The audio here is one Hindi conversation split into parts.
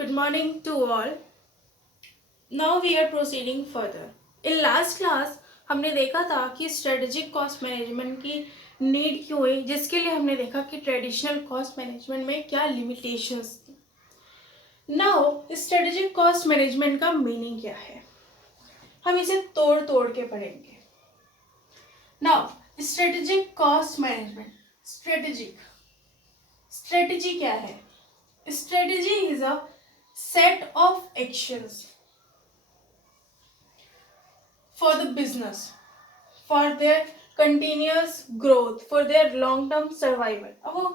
Good morning to all. Now we are proceeding further. In last class हमने देखा था कि स्ट्रेटेजिक कॉस्ट मैनेजमेंट की नीड क्यों हुई, जिसके लिए हमने देखा कि ट्रेडिशनल कॉस्ट मैनेजमेंट में क्या लिमिटेशंस थी. नाउ स्ट्रेटेजिक कॉस्ट मैनेजमेंट का मीनिंग क्या है, हम इसे तोड़ तोड़ के पढ़ेंगे. Now strategic cost management, strategy क्या है? Strategy is a set of actions for the business, for their continuous growth, for their long term survival. अब वो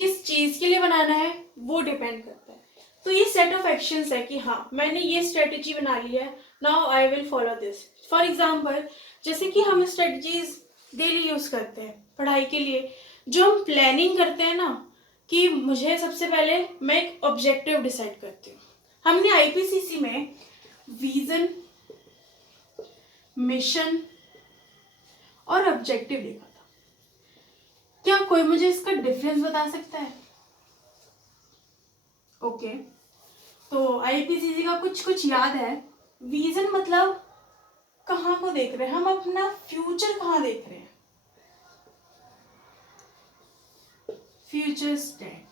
किस चीज के लिए बनाना है वो डिपेंड करता है. तो ये सेट ऑफ एक्शंस है कि हाँ मैंने ये स्ट्रेटेजी बना ली है, now I will follow this. For example, जैसे कि हम स्ट्रेटजीज डेली यूज करते हैं पढ़ाई के लिए, जो हम प्लानिंग करते हैं ना कि मुझे सबसे पहले मैं एक ऑब्जेक्टिव डिसाइड करती हूँ. हमने आईपीसीसी में विजन, मिशन और ऑब्जेक्टिव लिखा था. क्या कोई मुझे इसका डिफरेंस बता सकता है? ओके, तो आईपीसीसी का कुछ कुछ याद है. विजन मतलब कहाँ को देख रहे हैं, हम अपना फ्यूचर कहाँ देख रहे हैं, फ्यूचर स्टेट,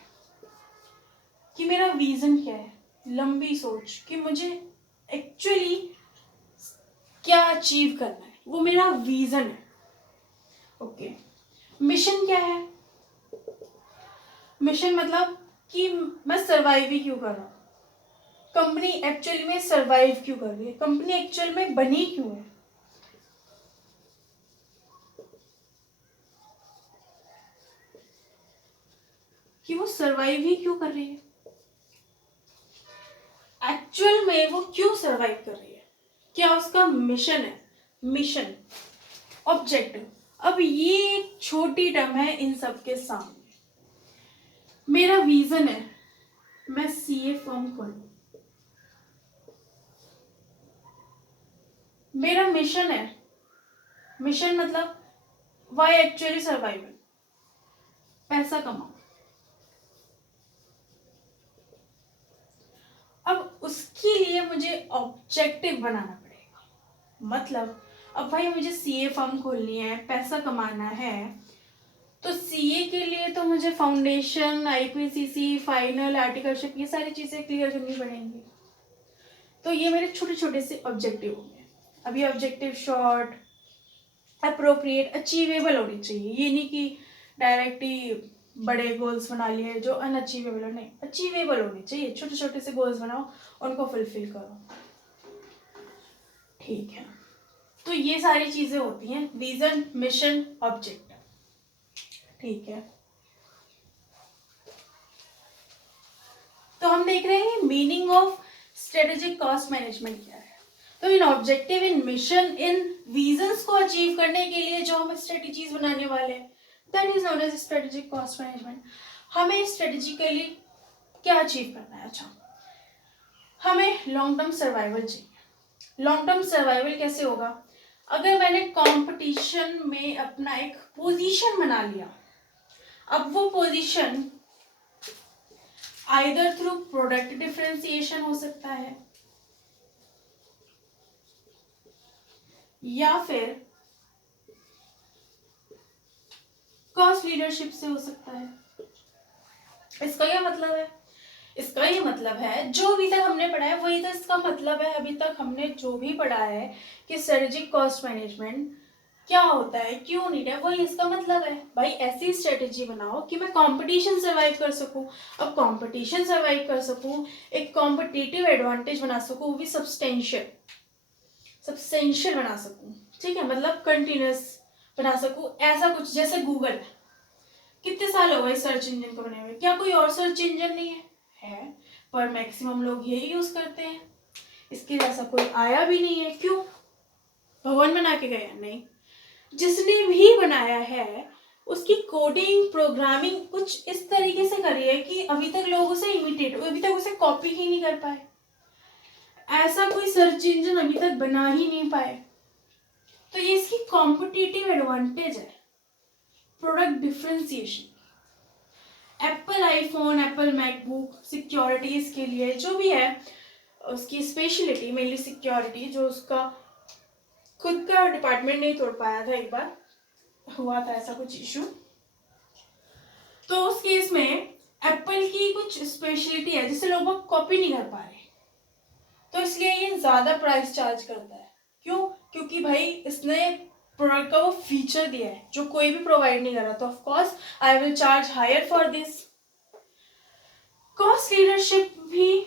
कि मेरा विजन क्या है, लंबी सोच कि मुझे एक्चुअली क्या अचीव करना है, वो मेरा विजन है. ओके, मिशन क्या है? मिशन मतलब कि मैं सर्वाइव ही क्यों कर रहा हूँ, कंपनी एक्चुअली में सर्वाइव क्यों कर रही है, कंपनी एक्चुअल में बनी क्यों है. कि वो सर्वाइव ही क्यों कर रही है, एक्चुअल में वो क्यों सर्वाइव कर रही है, क्या उसका मिशन है. Mission, objective. अब ये एक छोटी टर्म है इन सब के सामने. मेरा विजन है मैं सीए फॉर्म खोलूं, मेरा मिशन है, मिशन मतलब वाई एक्चुअली सर्वाइवल, पैसा कमाओ. अब उसके लिए मुझे ऑब्जेक्टिव बनाना पड़ेगा. मतलब अब भाई मुझे सीए फर्म खोलनी है, पैसा कमाना है, तो सीए के लिए तो मुझे फाउंडेशन, आईपीसीसी, फाइनल, आर्टिकलशिप, ये सारी चीजें क्लियर करनी पड़ेंगी. तो ये मेरे छोटे छोटे से ऑब्जेक्टिव होंगे. अभी ऑब्जेक्टिव शॉर्ट, अप्रोप्रिएट, अचीवेबल होनी चाहिए. ये नहीं कि डायरेक्टली बड़े गोल्स बना लिए जो अनअचीवेबल हो, नहीं, अचीवेबल होने चाहिए. छोटे छोटे से गोल्स बनाओ, उनको फुलफिल करो. ठीक है, तो ये सारी चीजें होती हैं विजन, मिशन, ऑब्जेक्ट. ठीक है, तो हम देख रहे हैं meaning of strategic cost management क्या है. तो इन ऑब्जेक्टिव, इन मिशन, इन विजन्स को अचीव करने के लिए जो हम स्ट्रेटेजीज बनाने वाले हैं, that is known as strategic cost management. हमें स्ट्रेटेजिकली क्या अचीव करना है? अच्छा, हमें लॉन्ग टर्म सर्वाइवल चाहिए. लॉन्ग टर्म सर्वाइवल कैसे होगा? अगर मैंने कंपटीशन में अपना एक पोजीशन बना लिया, अब वो position either through product differentiation हो सकता है, या फिर कॉस्ट लीडरशिप से हो सकता है. इसका क्या मतलब है? इसका ये मतलब है जो अभी तक हमने पढ़ा है वही तो इसका मतलब है. अभी तक हमने जो भी पढ़ा है कि स्ट्रेटेजिक कॉस्ट मैनेजमेंट क्या होता है, क्यों नीड है, वही इसका मतलब है. भाई ऐसी स्ट्रेटेजी बनाओ कि मैं कंपटीशन सर्वाइव कर सकूं. अब कंपटीशन सर्वाइव कर सकूं, एक कॉम्पिटिटिव एडवांटेज बना सकूं, वो भी सब्सटेंशियल बना सकूं. ठीक है, मतलब कंटिन्यूस बना सकूं. ऐसा कुछ जैसे गूगल, कितने साल हो गए सर्च इंजन को बने हुए, क्या कोई और सर्च इंजन नहीं है, पर मैक्सिमम लोग यही यूज करते हैं. इसके जैसा कोई आया भी नहीं है. क्यों? भगवान बना के गया? नहीं, जिसने भी बनाया है उसकी कोडिंग, प्रोग्रामिंग कुछ इस तरीके से करी है कि अभी तक लोग उसे इमिटेट, अभी तक उसे कॉपी ही नहीं कर पाए. ऐसा कोई सर्च इंजन अभी तक बना ही नहीं पाए. तो ये इसकी कॉम्पिटिटिव एडवांटेज है, product differentiation. Apple iPhone, Apple MacBook securities के लिए जो भी है उसकी स्पेशलिटी मेनली सिक्योरिटी, जो उसका खुद का डिपार्टमेंट नहीं तोड़ पाया था, एक बार हुआ था ऐसा कुछ इशू, तो उस केस में एप्पल की कुछ स्पेशलिटी है जिसे लोग कॉपी नहीं कर पा रहे, तो इसलिए ये ज्यादा प्राइस चार्ज करता है। क्यों? क्योंकि भाई इसने प्रोडक्ट का वो फीचर दिया है जो कोई भी प्रोवाइड नहीं कर रहा, तो of course I will charge higher for this. Cost leadership भी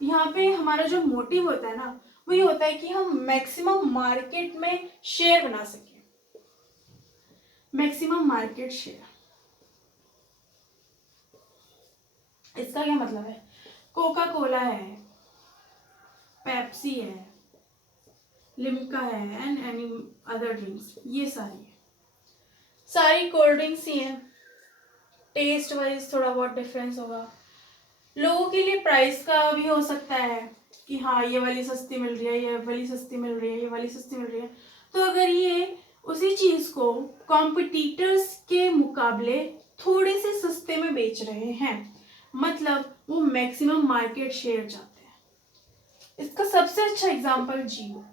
यहाँ पे हमारा जो मोटिव होता है ना, वो ये होता है कि हम मैक्सिमम मार्केट में शेयर बना सकें, मैक्सिमम मार्केट शेयर। इसका क्या मतलब है? कोका कोला है, पेप्सी है, लिम्का है एंड एनी अदर ड्रिंक्स, ये सारी कोल्ड ड्रिंक्स ही हैं। टेस्ट वाइज थोड़ा बहुत डिफरेंस होगा, लोगों के लिए प्राइस का भी हो सकता है कि हाँ ये वाली सस्ती मिल रही है, ये वाली सस्ती मिल रही है, ये वाली सस्ती मिल रही है। तो अगर ये उसी चीज को कॉम्पिटिटर्स के मुकाबले थोड़े से सस्ते में बेच रहे हैं, मतलब वो मैक्सिमम मार्केट शेयर चाहते हैं। इसका सबसे अच्छा एग्जांपल जियो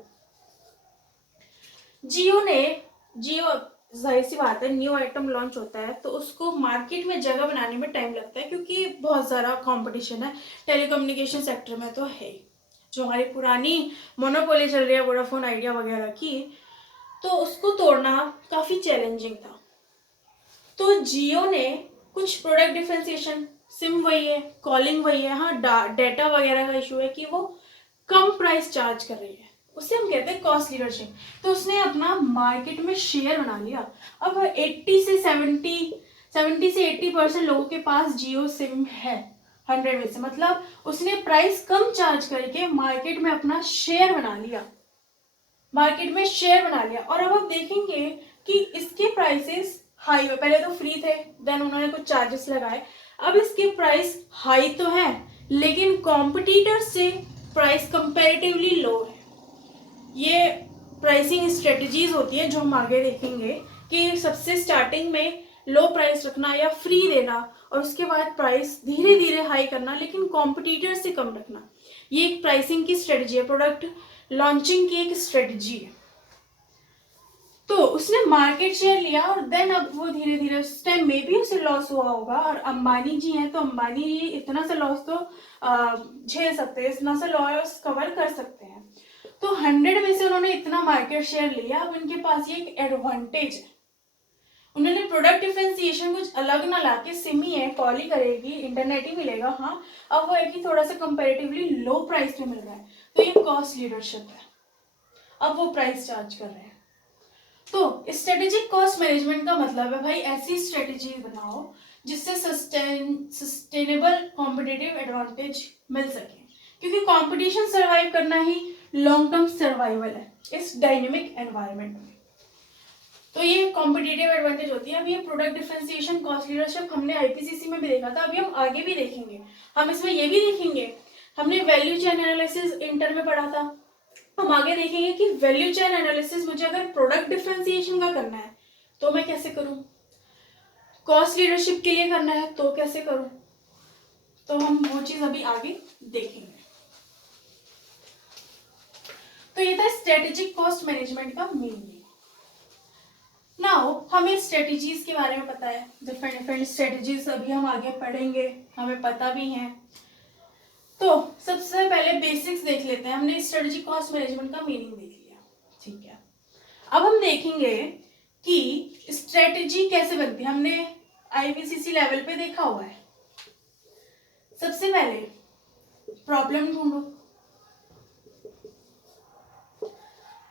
जाहिर सी बात है, न्यू आइटम लॉन्च होता है तो उसको मार्केट में जगह बनाने में टाइम लगता है क्योंकि बहुत ज़्यादा कंपटीशन है। टेलीकम्युनिकेशन सेक्टर में तो है, जो हमारी पुरानी मोनोपोली चल रही है वोडाफोन आइडिया वगैरह की, तो उसको तोड़ना काफ़ी चैलेंजिंग था। तो जियो ने कुछ प्रोडक्ट डिफरेंशिएशन, सिम वही है, कॉलिंग वही है, हाँ डेटा वगैरह का इशू है कि वो कम प्राइस चार्ज कर रही है, उसे हम कहते हैं कॉस्ट लीडरशिप। तो उसने अपना मार्केट में शेयर बना लिया। अब 70 से 80% लोगों के पास जियो सिम है 100 में से, मतलब उसने प्राइस कम चार्ज करके मार्केट में अपना शेयर बना लिया, मार्केट में शेयर बना लिया। और अब आप देखेंगे कि इसके प्राइसेस हाई, पहले तो फ्री थे, देन उन्होंने कुछ चार्जेस लगाए, अब इसके प्राइस हाई तो है लेकिन कॉम्पिटिटर से प्राइस कंपैरेटिवली लो है। ये प्राइसिंग स्ट्रेटजीज होती है जो हम आगे देखेंगे कि सबसे स्टार्टिंग में लो प्राइस रखना या फ्री देना और उसके बाद प्राइस धीरे धीरे हाई करना, लेकिन कॉम्पिटिटर से कम रखना। ये एक प्राइसिंग की स्ट्रेटजी है, प्रोडक्ट लॉन्चिंग की एक स्ट्रेटजी है। तो उसने मार्केट शेयर लिया और देन अब वो धीरे धीरे, उस टाइम में भी उसे लॉस हुआ होगा, और अंबानी जी हैं तो अंबानी जी इतना सा लॉस तो झेल सकते हैं, इतना सा लॉस कवर कर सकते हैं। तो 100 में से उन्होंने इतना मार्केट शेयर लिया, अब उनके पास ये एक एडवांटेज है। उन्होंने प्रोडक्ट डिफरेंशिएशन कुछ अलग ना लाके सिम ही है, कॉल ही करेगी, इंटरनेट ही मिलेगा, हाँ अब वो है कि थोड़ा सा कंपैरेटिवली लो प्राइस में मिल रहा है, तो ये कॉस्ट लीडरशिप है। अब वो प्राइस चार्ज कर रहे हैं। तो स्ट्रेटेजिक कॉस्ट मैनेजमेंट का मतलब है भाई ऐसी स्ट्रेटेजी बनाओ जिससे सस्टेनेबल कॉम्पिटिटिव एडवांटेज मिल सके, क्योंकि कंपटीशन सरवाइव करना ही लॉन्ग टर्म सर्वाइवल है इस डायनेमिक एनवायरनमेंट में। तो ये कॉम्पिटिटिव एडवांटेज होती है। अब ये प्रोडक्ट डिफरेंशिएशन, कॉस्ट लीडरशिप हमने आईपीसीसी में भी देखा था, अभी हम आगे भी देखेंगे। हम इसमें ये भी देखेंगे, हमने वैल्यू चेन एनालिसिस इंटर में पढ़ा था, हम आगे देखेंगे कि वैल्यू चेन एनालिसिस मुझे अगर प्रोडक्ट डिफरेंशिएशन का करना है तो मैं कैसे करूं, कॉस्ट लीडरशिप के लिए करना है तो कैसे करूं, तो हम वो चीज अभी आगे देखेंगे। तो ये था स्ट्रेटेजिक कॉस्ट मैनेजमेंट का मीनिंग। नाउ हमें स्ट्रेटेजीज के बारे में पता है, डिफरेंट डिफरेंट स्ट्रेटेजीज अभी हम आगे पढ़ेंगे, हमें पता भी है। तो सबसे पहले बेसिक्स देख लेते हैं। हमने स्ट्रेटेजिक कॉस्ट मैनेजमेंट का मीनिंग देख लिया, ठीक है। अब हम देखेंगे कि स्ट्रेटेजी कैसे बनती है। हमने आईपीसीसी लेवल पे देखा हुआ है। सबसे पहले प्रॉब्लम ढूंढो,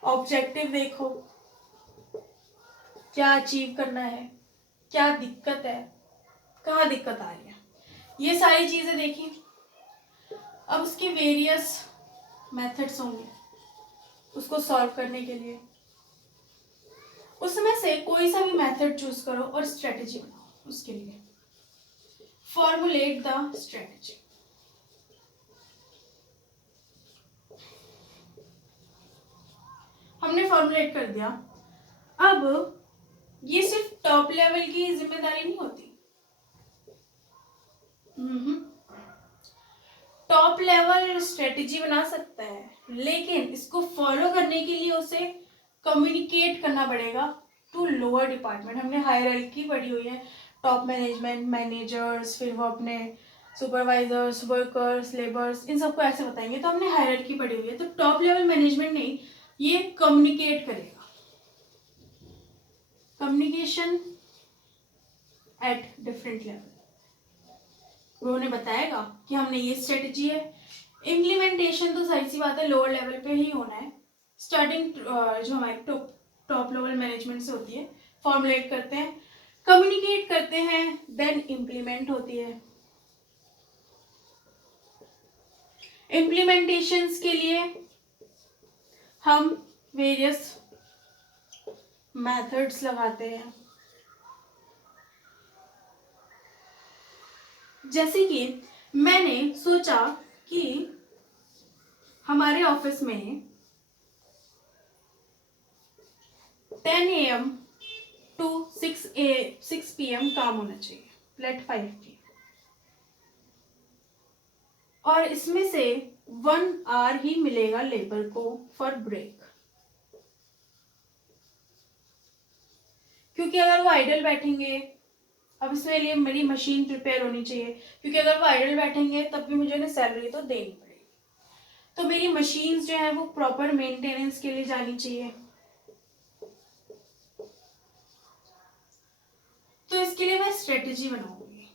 ऑब्जेक्टिव देखो, क्या अचीव करना है, क्या दिक्कत है, कहाँ दिक्कत आ रही है, ये सारी चीजें देखी। अब उसके वेरियस मेथड्स होंगे उसको सॉल्व करने के लिए, उसमें से कोई सा भी मेथड चूज करो और स्ट्रेटेजी बनाओ। उसके लिए फॉर्मुलेट द स्ट्रेटेजी। हमने फॉर्मुलेट कर दिया। अब ये सिर्फ टॉप लेवल की जिम्मेदारी नहीं होती, लेवल स्ट्रेटेजी बना सकता है, लेकिन इसको फॉलो करने के लिए उसे कम्युनिकेट करना पड़ेगा टू लोअर डिपार्टमेंट। हमने हायरार्की पढ़ी हुई है, टॉप मैनेजमेंट, मैनेजर्स, फिर वो अपने सुपरवाइजर्स, वर्कर्स, लेबर्स, इन सबको ऐसे बताएंगे। तो हमने हायरार्की पढ़ी हुई है, तो टॉप लेवल मैनेजमेंट नहीं, ये कम्युनिकेट करेगा, कम्युनिकेशन एट डिफरेंट लेवल। उन्होंने बताएगा कि हमने ये स्ट्रेटजी है। इम्प्लीमेंटेशन तो सही सी बात है लोअर लेवल पे ही होना है। स्टार्टिंग जो हमारे टॉप लेवल मैनेजमेंट से होती है, फॉर्मुलेट करते हैं, कम्युनिकेट करते हैं, देन इम्प्लीमेंट होती है। इम्प्लीमेंटेशंस के लिए हम वेरियस मेथड्स लगाते हैं, जैसे कि मैंने सोचा कि हमारे ऑफिस में 10 AM टू 6 PM काम होना चाहिए, लेट 5 PM, और इसमें से 1 hour ही मिलेगा लेबर को फॉर ब्रेक, क्योंकि अगर वो आइडल बैठेंगे, अब इसमें लिए मेरी मशीन प्रिपेयर होनी चाहिए, क्योंकि अगर वो आइडल बैठेंगे तब भी मुझे उन्हें सैलरी तो देनी पड़ेगी, तो मेरी मशीन्स जो है वो प्रॉपर मेंटेनेंस के लिए जानी चाहिए। तो इसके लिए मैं स्ट्रेटेजी बनाऊंगी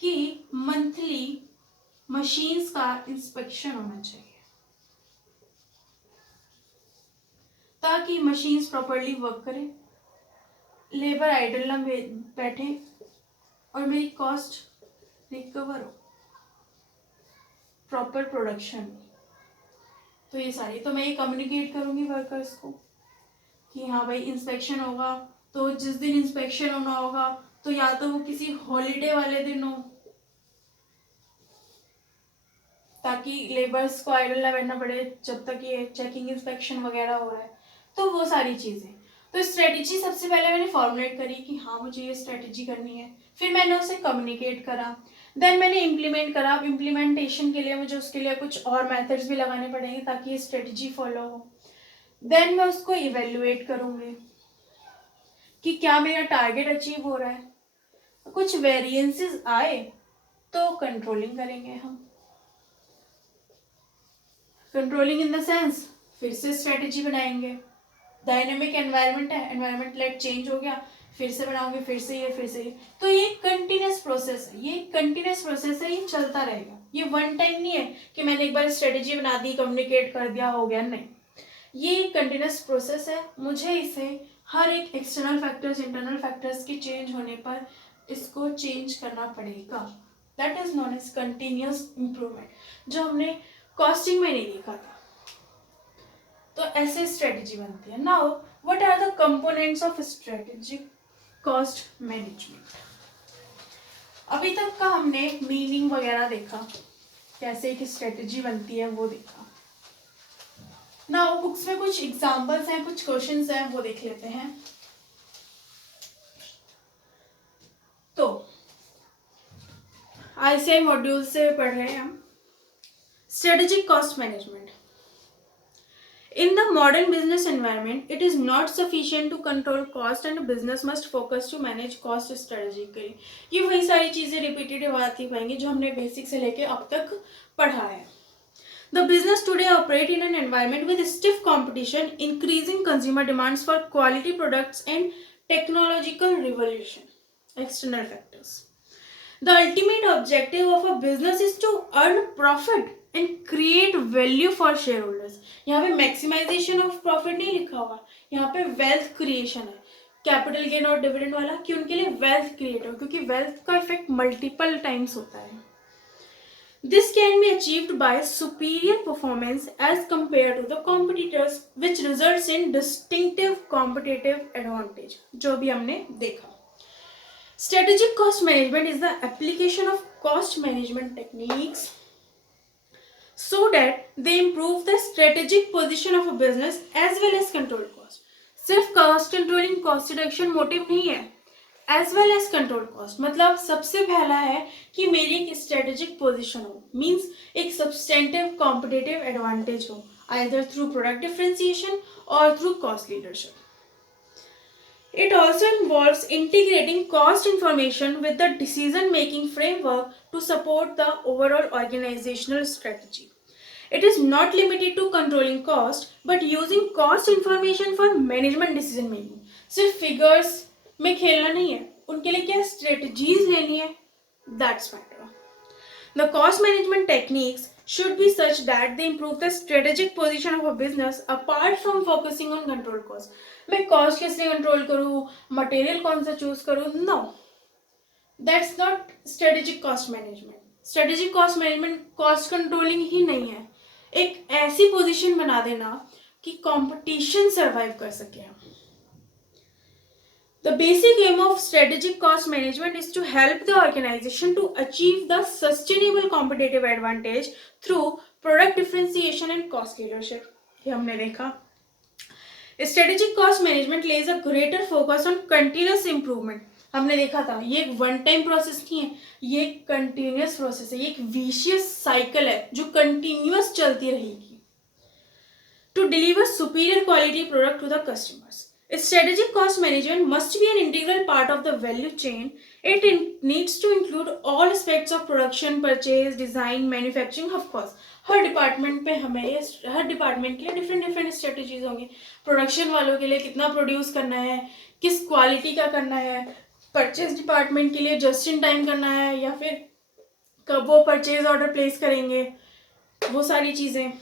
कि मंथली मशीन्स का इंस्पेक्शन होना चाहिए, ताकि मशीन्स प्रॉपरली वर्क करें, लेबर आइडल ना बैठे और मेरी कॉस्ट रिकवर हो, प्रॉपर प्रोडक्शन। तो ये सारी तो मैं ये कम्युनिकेट करूंगी वर्कर्स को कि हाँ भाई इंस्पेक्शन होगा, तो जिस दिन इंस्पेक्शन होना होगा तो या तो वो किसी हॉलीडे वाले दिन हो, ताकि लेबर्स को आइडल ना बैठना पड़े जब तक ये चेकिंग इंस्पेक्शन वगैरह हो रहा है। तो वो सारी चीज़ें, तो स्ट्रेटेजी सबसे पहले मैंने फॉर्मुलेट करी कि हाँ मुझे ये स्ट्रेटेजी करनी है, फिर मैंने उसे कम्युनिकेट करा, देन मैंने इम्प्लीमेंट करा। अब इम्प्लीमेंटेशन के लिए मुझे उसके लिए कुछ और मेथड्स भी लगाने पड़ेंगे ताकि ये स्ट्रेटेजी फॉलो हो। देन मैं उसको इवेल्युएट करूँगी कि क्या मेरा टारगेट अचीव हो रहा है, कुछ वेरिएंसेस आए तो कंट्रोलिंग करेंगे हम, कंट्रोलिंग इन द सेंस फिर से स्ट्रेटेजी बनाएंगे। डायनेमिक एनवायरनमेंट है, एनवायरनमेंट लेट चेंज हो गया, फिर से बनाओगे, फिर से ये, फिर से ये। तो ये कंटिन्यूस प्रोसेस है, ये कंटिन्यूस प्रोसेस है, ये चलता रहेगा। ये वन टाइम नहीं है कि मैंने एक बार स्ट्रेटेजी बना दी, कम्युनिकेट कर दिया, हो गया, नहीं। ये कंटिन्यूस प्रोसेस है। मुझे इसे हर एक एक्सटर्नल फैक्टर्स, इंटरनल फैक्टर्स के चेंज होने पर इसको चेंज करना पड़ेगा। That is known as continuous improvement, जो हमने कॉस्टिंग में नहीं देखा था। तो ऐसे स्ट्रेटेजी बनती है। Now what are the components of strategic cost management. अभी तक का हमने मीनिंग वगैरह देखा, कैसे एक स्ट्रेटेजी बनती है वो देखा। नाउ बुक्स में कुछ एग्जांपल्स हैं, कुछ क्वेश्चंस हैं, वो देख लेते हैं। तो ICI मॉड्यूल से पढ़ रहे हैं हम strategic cost management. In the modern business environment, it is not sufficient to control cost and a business must focus to manage cost strategically. ये वही सारी चीज़ें रिपीटेड आती पाएंगे जो हमने बेसिक से लेके अब तक पढ़ा है। The business today operate in an environment with stiff competition, increasing consumer demands for quality products and technological revolution. External factors. The ultimate objective of a business is to earn profit and create value for shareholders. यहाँ पे मैक्सिमाइजेशन ऑफ प्रॉफिट नहीं लिखा हुआ, यहाँ पे वेल्थ क्रिएशन है, कैपिटल गेन और डिविडेंड वाला, कि उनके लिए वेल्थ क्रिएट हो, क्योंकि वेल्थ का इफेक्ट मल्टीपल टाइम्स होता है। This can be achieved by superior performance as compared to the competitors, which results in distinctive competitive advantage, जो भी हमने देखा। Strategic cost management is the application of cost management techniques so that they improve the strategic position of a business as well as control cost. सिर्फ cost controlling, cost reduction motive नहीं है, as well as control cost. मतलब सबसे पहला है कि मेरी एक स्ट्रेटेजिक पोजिशन हो, मीन्स एक सब्सटेंटिव कॉम्पिटिटिव एडवांटेज हो, either through product differentiation or through cost leadership. It also involves integrating cost information with the decision-making framework to support the overall organizational strategy. It is not limited to controlling cost, but using cost information for management decision making. सिर्फ figures में खेलना नहीं है, उनके लिए क्या strategies लेनी है, that's matter. The cost management techniques should be such that they improve the strategic position of a business apart from focusing on control cost. मैं cost कैसे कंट्रोल करूँ, मटेरियल कौन सा चूज करूँ? No, that's not strategic cost management. Strategic cost management cost controlling ही नहीं है, एक ऐसी पोजीशन बना देना कि कंपटीशन सरवाइव कर सके हम। The basic aim of strategic cost management is to help the organization to achieve the sustainable competitive advantage through product differentiation and cost leadership. ये हमने देखा। Strategic cost management lays a greater focus on continuous improvement. हमने देखा था ये एक वन टाइम प्रोसेस नहीं है, ये एक कंटिन्यूस प्रोसेस है, ये एक विशियस साइकिल है जो कंटिन्यूस चलती रहेगी। To deliver superior quality product to the customers. Strategic cost management must be an integral part of the value chain. It needs to include all aspects of production, purchase, design, manufacturing, of course. Her department पे हमें हर डिपार्टमेंट के लिए डिफरेंट स्ट्रेटजीज होंगी। प्रोडक्शन वालों के लिए कितना प्रोड्यूस करना है, किस क्वालिटी का करना है, परचेज डिपार्टमेंट के लिए जस्ट इन टाइम करना है या फिर कब वो परचेज ऑर्डर प्लेस करेंगे, वो सारी चीज़ें।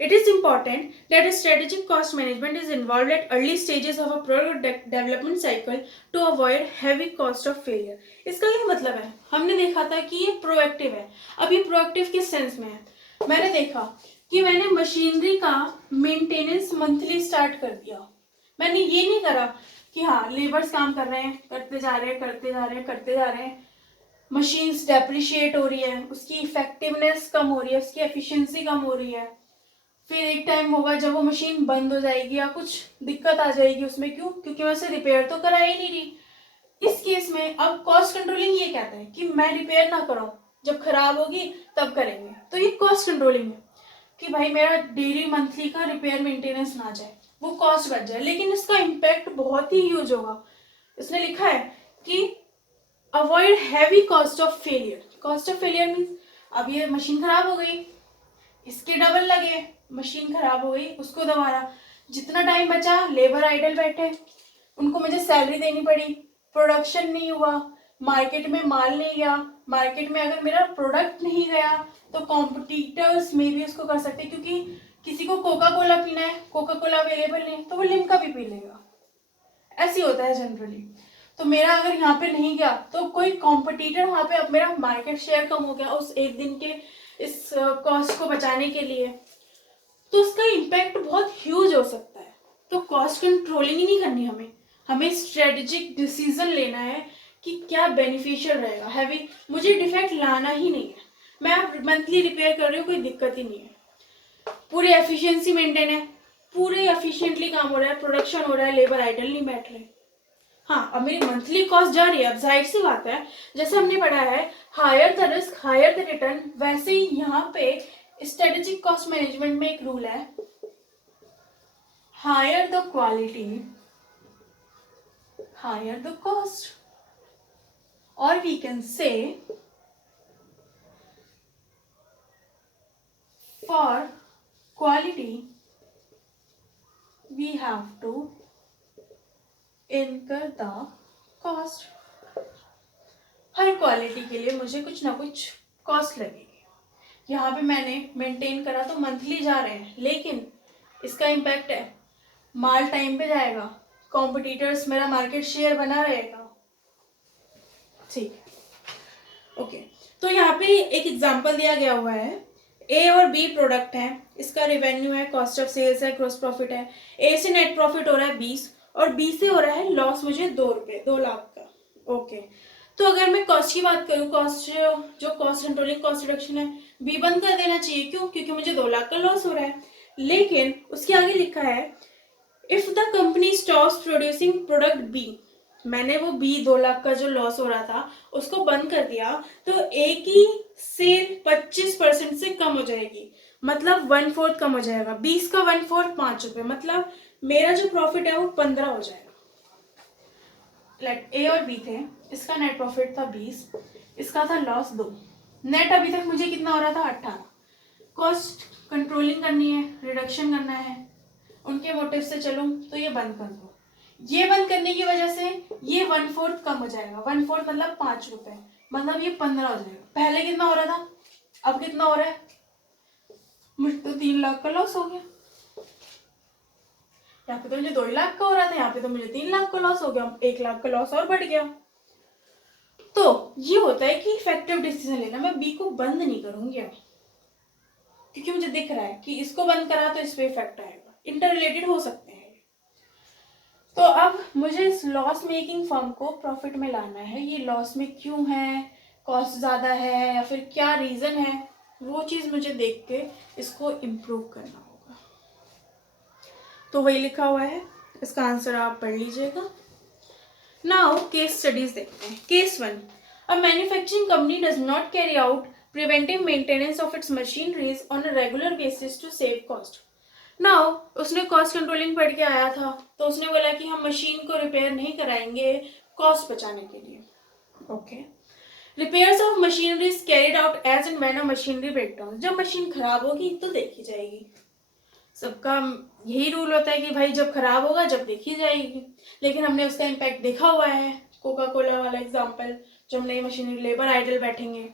It is important that a strategic cost management is involved at early stages of a product development cycle to avoid heavy cost of failure. इसका क्या मतलब है? हमने देखा था कि ये प्रोएक्टिव है। अब ये प्रोएक्टिव किस सेंस में है? मैंने देखा कि मैंने मशीनरी का मेंटेनेंस मंथली स्टार्ट कर दिया। मैंने ये नहीं करा कि हाँ लेबर्स काम कर रहे हैं, करते जा रहे हैं, मशीन्स डेप्रिशिएट हो रही है, उसकी इफेक्टिवनेस कम हो रही है, उसकी एफिशिएंसी कम हो रही है, फिर एक टाइम होगा जब वो मशीन बंद हो जाएगी या कुछ दिक्कत आ जाएगी उसमें। क्यों? क्योंकि मैं उसे रिपेयर तो करा ही नहीं रही। इस केस में अब कॉस्ट कंट्रोलिंग ये कहता है कि मैं रिपेयर ना करूं, जब खराब होगी तब करेंगे। तो ये कॉस्ट कंट्रोलिंग है कि भाई मेरा डेली मंथली का रिपेयर मेंटेनेंस ना जाए, वो कॉस्ट बच जाए, लेकिन इसका इम्पैक्ट बहुत ही ह्यूज होगा। इसने लिखा है कि avoid heavy cost of failure. Cost of failure means अब ये मशीन खराब हो गई, इसके डबल लगे, मशीन खराब हो गई, उसको दोबारा, जितना टाइम बचा लेबर आइडल बैठे, उनको मुझे सैलरी देनी पड़ी, प्रोडक्शन नहीं हुआ, मार्केट में माल नहीं गया, मार्केट में अगर मेरा प्रोडक्ट नहीं गया तो कॉम्पिटिटर्स में भी उसको कर सकते, क्योंकि किसी को कोका कोला पीना है, कोका कोला अवेलेबल नहीं तो वो लिम्का भी पी लेगा, ऐसी होता है जनरली। तो मेरा अगर यहाँ पे नहीं गया तो कोई कॉम्पिटिटर वहाँ पे, अब मेरा मार्केट शेयर कम हो गया उस एक दिन के इस कॉस्ट को बचाने के लिए, तो उसका इम्पैक्ट बहुत ह्यूज हो सकता है। तो कॉस्ट कंट्रोलिंग ही नहीं करनी हमें स्ट्रेटेजिक डिसीजन लेना है कि क्या बेनिफिशियल रहेगा। हैवी मुझे डिफेक्ट लाना ही नहीं है, मैं अब मंथली रिपेयर कर रही हूँ, कोई दिक्कत ही नहीं है, पूरी एफिशिएंसी मेंटेन है, पूरे एफिशिएंटली काम हो रहा है, प्रोडक्शन हो रहा है, लेबर आइडल नहीं बैठ रहे। हाँ, अब मेरी मंथली कॉस्ट जा रही है, अब जाहिर सी बात है जैसे हमने पढ़ा है higher the risk higher the return, वैसे ही यहाँ पे स्ट्रेटेजिक कॉस्ट मैनेजमेंट में एक रूल है, higher the quality higher the cost, और we can say for quality we have to incur the cost. हर क्वालिटी के लिए मुझे कुछ ना कुछ कॉस्ट लगेगी। यहाँ पे मैंने मेंटेन करा तो मंथली जा रहे हैं, लेकिन इसका इम्पैक्ट है माल टाइम पे जाएगा, कॉम्पिटिटर्स मेरा मार्केट शेयर बना रहेगा, ठीक है। ओके, तो यहाँ पे एक एग्जांपल दिया गया हुआ है, ए और बी प्रोडक्ट है, इसका रेवेन्यू है, कॉस्ट ऑफ सेल्स है, ग्रॉस प्रॉफिट है, ए से नेट प्रॉफिट हो रहा है 20 और बी से हो रहा है लॉस मुझे 2 रुपये, 2 लाख का। ओके, तो अगर मैं कॉस्ट की बात करूँ, कॉस्ट जो कॉस्ट कंट्रोलिंग कॉस्ट रिडक्शन है, बी बंद कर देना चाहिए। क्यों? क्योंकि मुझे 2 लाख का लॉस हो रहा है। लेकिन उसके आगे लिखा है if the company stops producing product B, मैंने वो बी 2 लाख का जो लॉस हो रहा था उसको बंद कर दिया, तो एक ही सेल 25% से कम हो जाएगी, मतलब 1/4 कम हो जाएगा। 20 का 1/4 5 रुपए, मतलब मेरा जो प्रॉफिट है वो 15 हो जाएगा। लेट ए और बी थे, इसका नेट प्रॉफिट था 20, इसका था लॉस 2। नेट अभी तक मुझे कितना हो रहा था 18। कॉस्ट कंट्रोलिंग करनी है, रिडक्शन करना है, उनके मोटिव से चलूं तो ये बंद कर दो। ये बंद करने की वजह से ये 1/4 कम हो जाएगा, 1/4 मतलब 5 रुपए, मतलब ये 15 हो जाएगा। पहले कितना हो रहा था, अब कितना हो रहा है, मुझे तो 3 लाख का लॉस हो गया। यहाँ पे तो मुझे 2 लाख का हो रहा था, यहाँ पे तो मुझे 3 लाख का लॉस हो गया, 1 लाख का लॉस और बढ़ गया। तो ये होता है कि इफेक्टिव डिसीजन लेना। मैं बी को बंद नहीं करूंगी अब, क्योंकि मुझे दिख रहा है कि इसको बंद करा तो इस पे इफेक्ट आएगा, इंटर रिलेटेड हो सकते हैं। तो अब मुझे इस लॉस मेकिंग फर्म को प्रॉफिट में लाना है। ये लॉस में क्यों है, कॉस्ट ज़्यादा है या फिर क्या रीज़न है, वो चीज़ मुझे देख के इसको इम्प्रूव करना होगा। तो वही लिखा हुआ है, इसका आंसर आप पढ़ लीजिएगा। नाउ केस स्टडीज देखते हैं। Case 1, a manufacturing company does not carry out preventive maintenance of its machineries on a regular basis to save cost. Now उसने कॉस्ट कंट्रोलिंग पढ़ के आया था, तो उसने बोला कि हम मशीन को रिपेयर नहीं कराएंगे कॉस्ट बचाने के लिए। Okay, repairs of machinery is carried out as and when a machinery breakdown. जब मशीन खराब होगी तो देखी जाएगी, सबका यही रूल होता है कि भाई जब खराब होगा जब देखी जाएगी, लेकिन हमने उसका इम्पैक्ट देखा हुआ है। कोका कोला वाला एग्जाम्पल, जब नई मशीनरी लेबर आइडल बैठेंगे।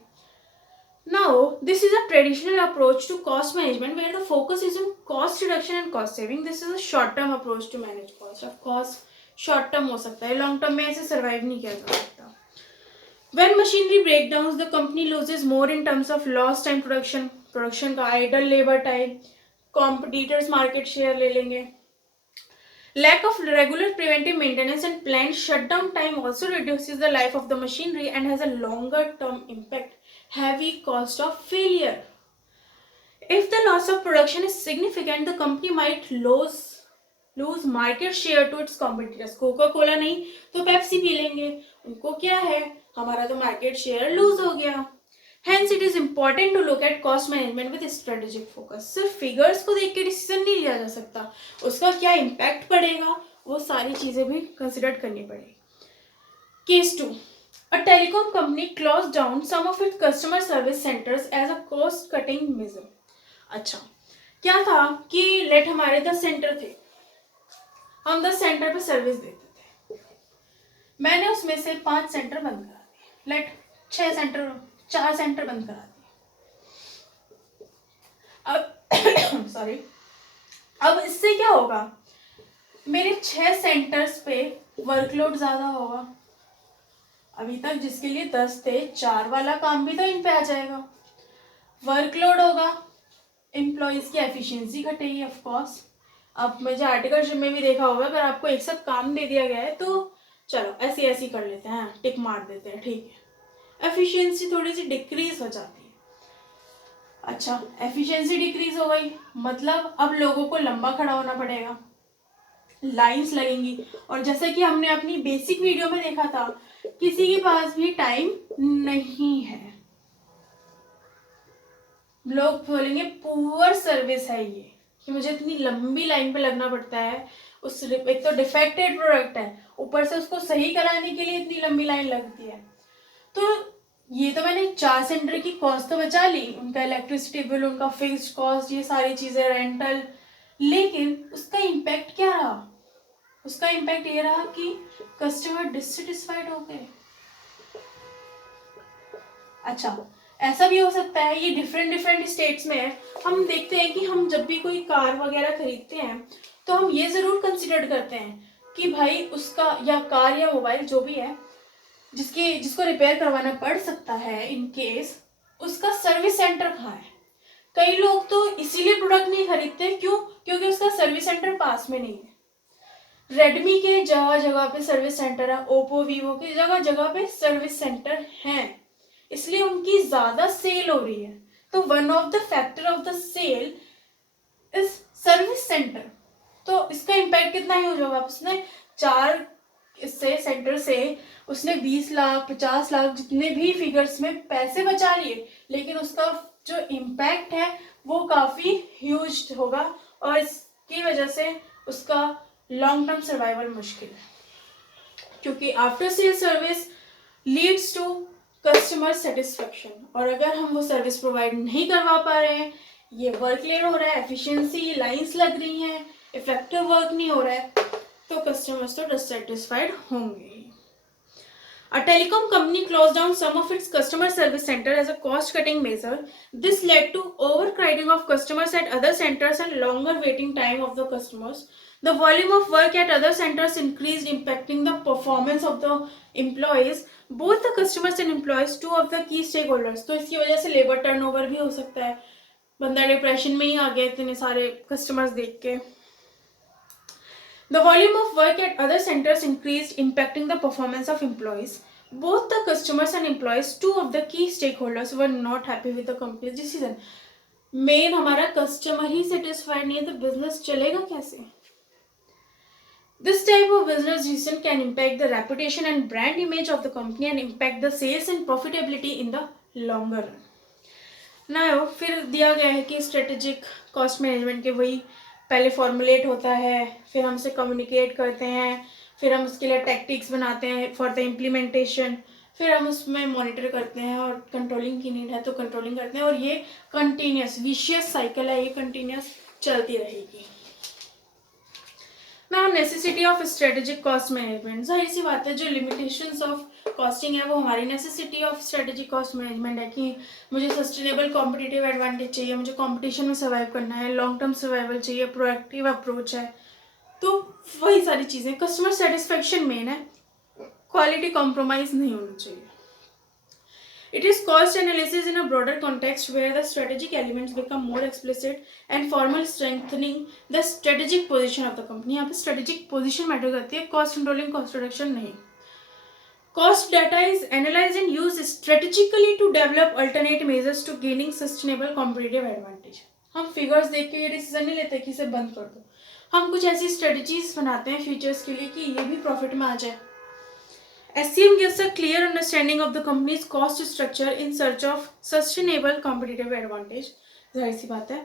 Now, this is a traditional approach to cost management where the focus is on cost reduction and cost saving. This is a short-term approach to manage cost. Of course, short-term हो सकता है, long-term में ऐसे survive नहीं किया जा सकता. When machinery breakdowns, the company loses more in terms of lost time production, production का idle labor time, competitors market share ले लेंगे. Lack of regular preventive maintenance and planned shutdown time also reduces the life of the machinery and has a longer-term impact. Heavy cost of failure. If the loss of production is significant, the company might lose market share to its competitors. Coca-Cola नहीं तो Pepsi पी लेंगे, उनको क्या है, हमारा तो market share lose हो गया. Hence, it is important to look at cost management with strategic focus. सिर्फ figures को देख के decision नहीं लिया जा सकता, उसका क्या impact पड़ेगा वो सारी चीजें भी consider करनी पड़ेगी. Case 2. A telecom company closed down some of its customer service centers as a cost-cutting measure. अच्छा, क्या था कि लेट हमारे 10 सेंटर थे, हम 10 सेंटर पे सर्विस देते थे, मैंने उसमें से 5 सेंटर बंद करा दिए, लेट 4 सेंटर बंद करा दिए। अब सॉरी, अब इससे क्या होगा, मेरे 6 सेंटर्स पे वर्कलोड ज्यादा होगा। अभी तक जिसके लिए 10 थे, 4 वाला काम भी तो इन पे आ जाएगा, वर्कलोड होगा, एम्प्लॉयज की एफिशिएंसी घटेगी ऑफ कोर्स। अब मुझे आर्टिकलशिप में भी देखा होगा, अगर आपको एक साथ काम दे दिया गया है तो चलो ऐसी कर लेते हैं, टिक मार देते हैं, ठीक है, एफिशिएंसी थोड़ी सी डिक्रीज हो जाती है। अच्छा, एफिशिएंसी डिक्रीज हो गई, मतलब अब लोगों को लंबा खड़ा होना पड़ेगा, लाइंस लगेंगी, और जैसे कि हमने अपनी बेसिक वीडियो में देखा था, किसी के पास भी टाइम नहीं है, लोग बोलेंगे पुअर सर्विस है ये कि मुझे इतनी लंबी लाइन पे लगना पड़ता है, उस एक तो डिफेक्टेड प्रोडक्ट है, ऊपर से उसको सही कराने के लिए इतनी लंबी लाइन लगती है। तो ये तो मैंने 4 सेंटर की कॉस्ट तो बचा ली, उनका इलेक्ट्रिसिटी बिल, उनका फिक्स्ड कॉस्ट, ये सारी चीजें, रेंटल, लेकिन उसका इम्पैक्ट क्या रहा, उसका इम्पैक्ट ये रहा कि कस्टमर डिससेटिस्फाइड हो गए। अच्छा, ऐसा भी हो सकता है, ये डिफरेंट स्टेट्स में है, हम देखते हैं कि हम जब भी कोई कार वगैरह खरीदते हैं तो हम ये जरूर कंसिडर करते हैं कि भाई उसका, या कार या मोबाइल जो भी है, जिसको रिपेयर करवाना पड़ सकता है इन केस, उसका सर्विस सेंटर कहाँ है। कई लोग तो इसीलिए प्रोडक्ट नहीं खरीदते, क्यों, क्योंकि उसका सर्विस सेंटर पास में नहीं है। रेडमी के जगह जगह पे सर्विस सेंटर है, ओप्पो वीवो के जगह जगह पे सर्विस सेंटर हैं, इसलिए उनकी ज्यादा सेल हो रही है। तो one of the factor of the sale is service centre. तो इसका इम्पैक्ट कितना ही हो जाएगा, उसने 4 इससे सेंटर से उसने 20 लाख 50 लाख जितने भी फिगर्स में पैसे बचा लिए, लेकिन उसका जो इम्पैक्ट है वो काफ़ी ह्यूज होगा और इसकी वजह से उसका लॉन्ग टर्म सर्वाइवल मुश्किल है, क्योंकि after sale service leads to customer satisfaction, और अगर हम वो सर्विस प्रोवाइड नहीं करवा पा रहे हैं, ये वर्क लेट हो रहा है, एफिशिएंसी लाइंस लग रही हैं, इफेक्टिव वर्क नहीं हो रहा है, तो कस्टमर्स तो डिससेटिस्फाइड होंगे। A telecom company closed down some of its customer service center as a cost-cutting measure. This led to overcrowding of customers at other centers and longer waiting time of the customers. The volume of work at other centers increased, impacting the performance of the employees. Both the customers and employees, two of the key stakeholders. तो इसकी वजह से लेबर टर्नओवर भी हो सकता है, बंदा डिप्रेशन में ही आ गया इतने सारे कस्टमर्स देख के। The volume of work at other centers increased, impacting the performance of employees. Both the customers and employees, two of the key stakeholders, were not happy with the company's decision. Main हमारा customer ही satisfied नहीं है तो business चलेगा कैसे? This type of business decision can impact the reputation and brand image of the company and impact the sales and profitability in the longer run. Now, फिर दिया गया है कि strategic cost management के वही पहले फॉर्मुलेट होता है, फिर हम उसे कम्युनिकेट करते हैं, फिर हम उसके लिए टैक्टिक्स बनाते हैं फॉर द इम्प्लीमेंटेशन, फिर हम उसमें मॉनिटर करते हैं और कंट्रोलिंग की नीड है तो कंट्रोलिंग करते हैं, और ये कंटिन्यूस विशियस साइकिल है, ये कंटिन्यूस चलती रहेगी। Now necessity of strategic cost management, जाहिर सी बात है जो लिमिटेशंस ऑफ कॉस्टिंग है वो हमारी necessity of strategic cost management है कि मुझे सस्टेनेबल कॉम्पिटिटिव एडवांटेज चाहिए, मुझे कंपटीशन में सर्वाइव करना है, लॉन्ग टर्म सर्वाइवल चाहिए, प्रोएक्टिव अप्रोच है, तो वही सारी चीज़ें। कस्टमर सेटिस्फेक्शन मेन है, क्वालिटी कॉम्प्रोमाइज नहीं होना चाहिए। It is cost analysis in a broader context where the strategic elements become more explicit and formal, strengthening the strategic position of the company. यहाँ पे strategic position matter करती है, cost controlling, cost reduction नहीं। Cost data is analyzed and used strategically to develop alternate measures to gaining sustainable competitive advantage. हम figures देख के ये decision नहीं लेते कि इसे बंद कर दो, हम कुछ ऐसी strategies बनाते हैं futures के लिए कि ये भी profit में आ जाए। SCM gives a clear understanding of the company's cost structure in search of sustainable competitive advantage. जाहिर सी बात है।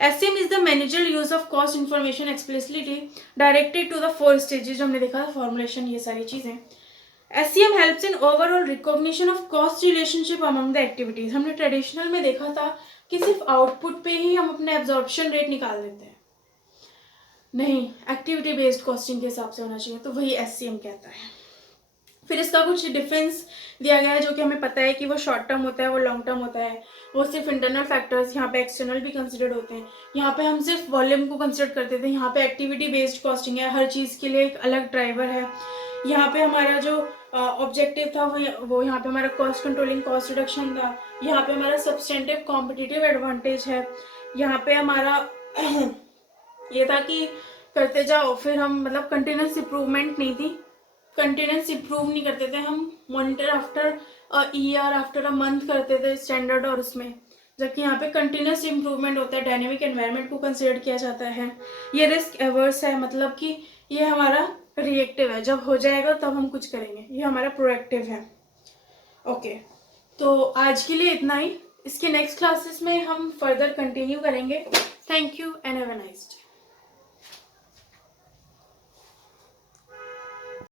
SCM is the managerial use of cost information explicitly directed to the 4 stages जो हमने देखा था, formulation, ये सारी चीज़ें। SCM helps in overall recognition of cost relationship among the activities. हमने ट्रेडिशनल में देखा था कि सिर्फ आउटपुट पे ही हम अपने एब्जॉर्प्शन रेट निकाल देते हैं, नहीं, एक्टिविटी बेस्ड कॉस्टिंग के हिसाब से होना चाहिए, तो वही SCM कहता है। फिर इसका कुछ डिफरेंस दिया गया है जो कि हमें पता है कि वो शॉर्ट टर्म होता है, वो लॉन्ग टर्म होता है, वो सिर्फ इंटरनल फैक्टर्स, यहाँ पे एक्सटर्नल भी कंसिडर्ड होते हैं। यहाँ पे हम सिर्फ वॉल्यूम को कंसिडर करते थे, यहाँ पे एक्टिविटी बेस्ड कॉस्टिंग है, हर चीज़ के लिए एक अलग ड्राइवर है। यहाँ पे हमारा जो ऑब्जेक्टिव था वो यहाँ पे हमारा कॉस्ट कंट्रोलिंग, कॉस्ट रिडक्शन था, यहाँ पे हमारा सब्सटेंटिव कॉम्पिटिटिव एडवांटेज है, यहाँ पे हमारा ये था कि करते जाओ, फिर हम मतलब कंटिन्यूस इम्प्रूवमेंट नहीं थी, कंटिन्यूस इम्प्रूव नहीं करते थे हम, monitor after year after a month करते थे स्टैंडर्ड और उसमें, जबकि यहाँ पे कंटिन्यूस इम्प्रूवमेंट होता है, डायनेमिक एनवायरनमेंट को कंसिडर किया जाता है। ये रिस्क एवर्स है, मतलब कि ये हमारा रिएक्टिव है, जब हो जाएगा तब हम कुछ करेंगे, ये हमारा प्रोएक्टिव है। ओके, तो आज के लिए इतना ही, इसके नेक्स्ट क्लासेस में हम फर्दर कंटिन्यू करेंगे। Thank you and have a nice day.